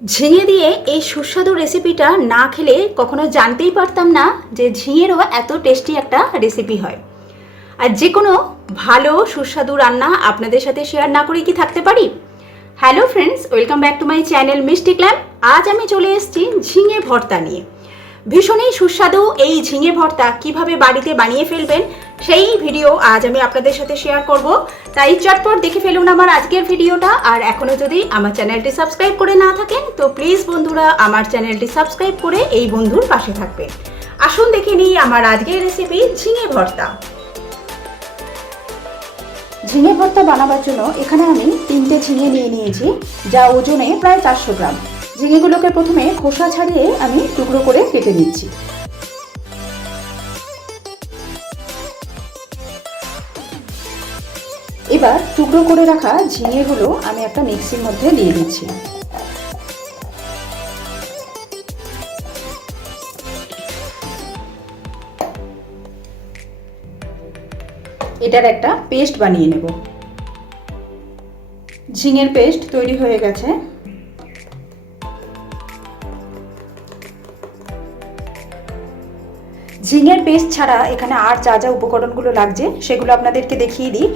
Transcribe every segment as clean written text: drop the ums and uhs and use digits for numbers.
ঝিঙে দিয়ে এই সুস্বাদু রেসিপিটা না খেলে কখনো জানতেই পারতাম না যে ঝিঙেরও এত টেস্টি একটা রেসিপি হয়। আর যে কোনো ভালো সুস্বাদু রান্না আপনাদের সাথে শেয়ার না করে কি থাকতে পারি। Hello friends, welcome back to my channel মিষ্টি ক্ল্যাম। আজ আমি চলে এসেছি ঝিঙে ভর্তা নিয়ে। ভীষণই সুস্বাদু এই ঝিঙে ভর্তা কিভাবে বাড়িতে বানিয়ে ফেলবেন সেই ভিডিও আজ আমি আপনাদের সাথে শেয়ার করব। তাই চটপট দেখে ফেলুন আমার আজকের ভিডিওটা। আর এখনও যদি আমার চ্যানেলটি সাবস্ক্রাইব করে না থাকেন তো প্লিজ বন্ধুরা আমার চ্যানেলটি সাবস্ক্রাইব করে এই বন্ধুর পাশে থাকবেন। আসুন দেখে নিই আমার আজকের রেসিপি ঝিঙে ভর্তা। ঝিঙে ভর্তা বানাবার জন্য এখানে আমি 3টে ঝিঙে নিয়ে নিয়েছি, যা ওজনে প্রায় 400 গ্রাম। ঝিঙেগুলোকে প্রথমে খোসা ছাড়িয়ে আমি টুকরো করে কেটে নিচ্ছি। এবার টুকরো করে রাখা ঝিঙেগুলো আমি একটা মিক্সির মধ্যে দিয়ে দিচ্ছি। এটার একটা পেস্ট বানিয়ে নেব। ঝিঙের পেস্ট তৈরি হয়ে গেছে। ঝিঙের পেস্ট ছাড়া এখানে আর যা যা উপকরণগুলো লাগছে সেগুলো আপনাদেরকে দেখিয়ে দিই।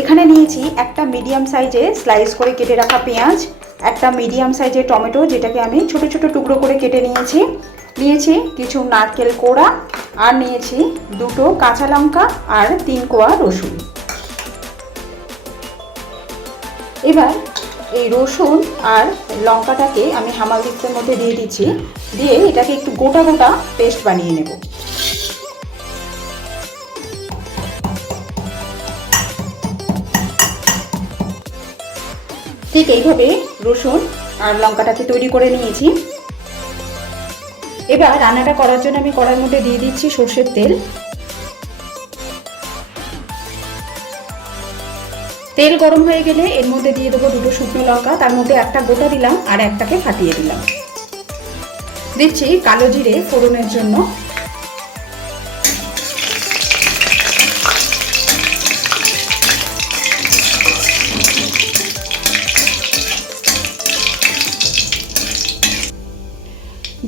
এখানে নিয়েছি একটা মিডিয়াম সাইজে স্লাইস করে কেটে রাখা পেঁয়াজ, একটা মিডিয়াম সাইজের টমেটো যেটাকে আমি ছোট ছোট টুকরো করে কেটে নিয়েছি কিছু নারকেল কোড়া, আর নিয়েছি 2টো কাঁচা লঙ্কা আর 3 কোয়া রসুন। এবার এই রসুন আর লঙ্কাটাকে আমি হামাল দিস্তার মধ্যে দিয়ে দিচ্ছি, দিয়ে এটাকে একটু গোটা গোটা পেস্ট বানিয়ে নেব। ঠিক এইভাবে রসুন আর লঙ্কাটাকে তৈরি করে নিয়েছি। এবার রান্নাটা করার জন্য আমি কড়াইয়ের মধ্যে দিয়ে দিচ্ছি সর্ষের তেল। তেল গরম হয়ে গেলে এর মধ্যে দিয়ে দেবো 2টো শুকনো লঙ্কা, তার মধ্যে একটা গোটা দিলাম আর একটাকে ফাটিয়ে দিলাম। দিচ্ছি কালো জিরে ফোড়নের জন্য।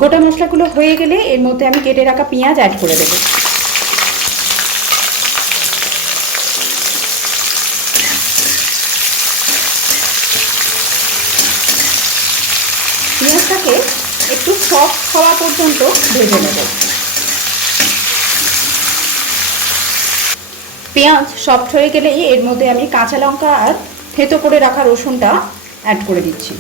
গোটা মশলাগুলো হয়ে গেলে এর মধ্যে আমি কেটে রাখা পেঁয়াজ অ্যাড করে দেবো। পেঁয়াজটাকে একটু সফট হওয়া পর্যন্ত ভেজে নেব। পেঁয়াজ সফট হয়ে গেলেই এর মধ্যে আমি কাঁচা লঙ্কা আর থেতো করে রাখা রসুনটা অ্যাড করে দিচ্ছি।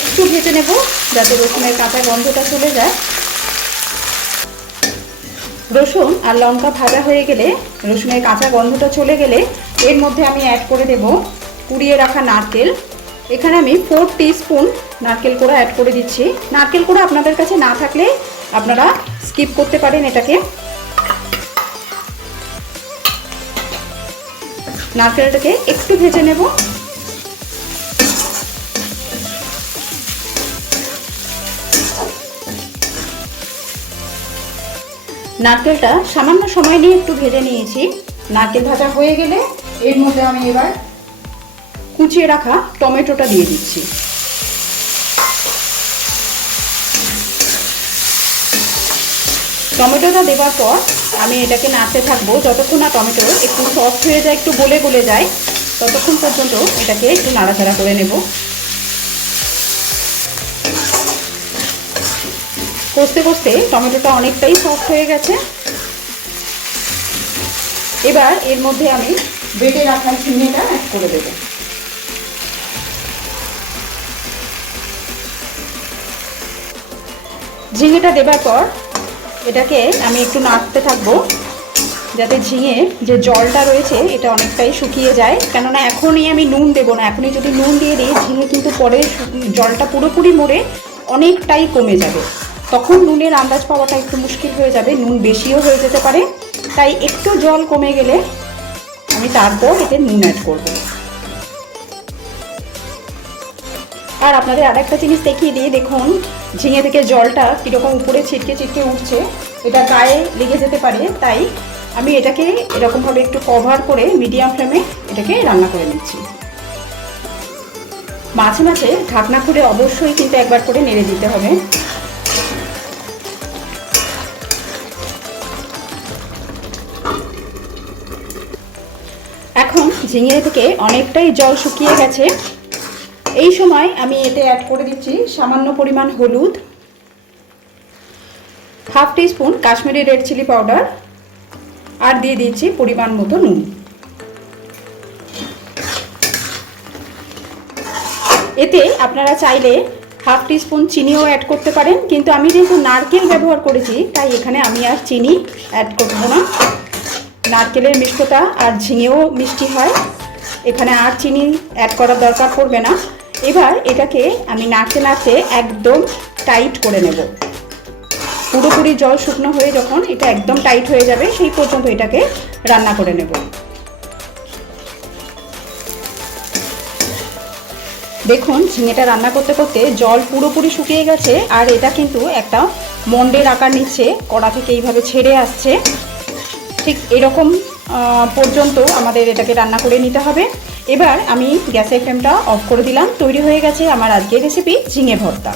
একটু ভেজে নেব যাতে রসুনের কাঁচা গন্ধটা চলে যায়। রসুন আর লঙ্কা ভাজা হয়ে গেলে, রসুনের কাঁচা গন্ধটা চলে গেলে এর মধ্যে আমি অ্যাড করে দেব কুড়িয়ে রাখা নারকেল। এখানে আমি 4 টিস্পুন নারকেল কোড়া অ্যাড করে দিচ্ছি। নারকেল কোড়া আপনাদের কাছে না থাকলে আপনারা স্কিপ করতে পারেন এটাকে। নারকেলটাকে একটু ভেজে নেব। নারকেলটা সামান্য সময় নিয়ে একটু ভেজে নিয়েছি। নারকেল ভাজা হয়ে গেলে এর মধ্যে আমি এবার কুচিয়ে রাখা টমেটোটা দিয়ে দিচ্ছি। টমেটোটা দেওয়ার পর আমি এটাকে নাড়তে থাকবো যতক্ষণ না টমেটো একটু সফট হয়ে যায়, একটু গলে গলে যায়, ততক্ষণ পর্যন্ত এটাকে একটু নাড়াচাড়া করে নেব। কষতে কষতে টমেটোটা অনেকটাই সফট হয়ে গেছে। এবার এর মধ্যে আমি বেটে রাখা ঝিঙেটা অ্যাড করে দেব। ঝিঙেটা দেবার পর এটাকে আমি একটু নাড়তে থাকবো যাতে ঝিঙের যে জলটা রয়েছে এটা অনেকটাই শুকিয়ে যায়। কেননা এখনই আমি নুন দেবো না, এখনই যদি নুন দিয়ে দিই ঝিঙে কিন্তু পরে জলটা পুরোপুরি মরে অনেকটাই কমে যাবে, তখন নুনের আন্দাজ পাওয়াটা একটু মুশকিল হয়ে যাবে, নুন বেশিও হয়ে যেতে পারে। তাই একটু জল কমে গেলে আমি তারপর এতে নুন অ্যাড করব। আর আপনাদের আরেকটা জিনিস দেখিয়ে দিই, দেখুন ঝিঙে থেকে জলটা কীরকম উপরে ছিটকে ছিটকে উঠছে, এটা গায়ে লেগে যেতে পারে, তাই আমি এটাকে এরকমভাবে একটু কভার করে মিডিয়াম ফ্লেমে এটাকে রান্না করে নিচ্ছি। মাঝে মাঝে ঢাকনা খুলে অবশ্যই কিন্তু একবার করে নেড়ে দিতে হবে। এখন ঝিঙে থেকে অনেকটাই জল শুকিয়ে গেছে। এই সময় আমি এতে অ্যাড করে দিচ্ছি সামান্য পরিমাণ হলুদ, half teaspoon Kashmiri red chilli powder, আর দিয়ে দিচ্ছি পরিমাণ মতো নুন। এতে আপনারা চাইলে হাফ টিস্পুন চিনিও অ্যাড করতে পারেন, কিন্তু আমি যেহেতু নারকেল ব্যবহার করেছি তাই এখানে আমি আর চিনি অ্যাড করব না। নারকেলের মিষ্টতা আর ঝিঙেও মিষ্টি হয়, এখানে আর চিনি অ্যাড করার দরকার পড়বে না। এবার এটাকে আমি নাড়তে নাড়তে একদম টাইট করে নেব। পুরোপুরি জল শুকনো হয়ে যখন এটা একদম টাইট হয়ে যাবে সেই পর্যন্ত এটাকে রান্না করে নেব। দেখুন ঝিঙেটা রান্না করতে করতে জল পুরোপুরি শুকিয়ে গেছে, আর এটা কিন্তু একটা মন্ডের আকার নিচ্ছে, কড়া থেকে এইভাবে ছেড়ে আসছে। ঠিক এরকম পর্যন্ত আমাদের এটাকে রান্না করে নিতে হবে। এবার আমি গ্যাসের ফ্লেমটা অফ করে দিলাম। তৈরি হয়ে গেছে আমার আজকের রেসিপি ঝিঙে ভর্তা।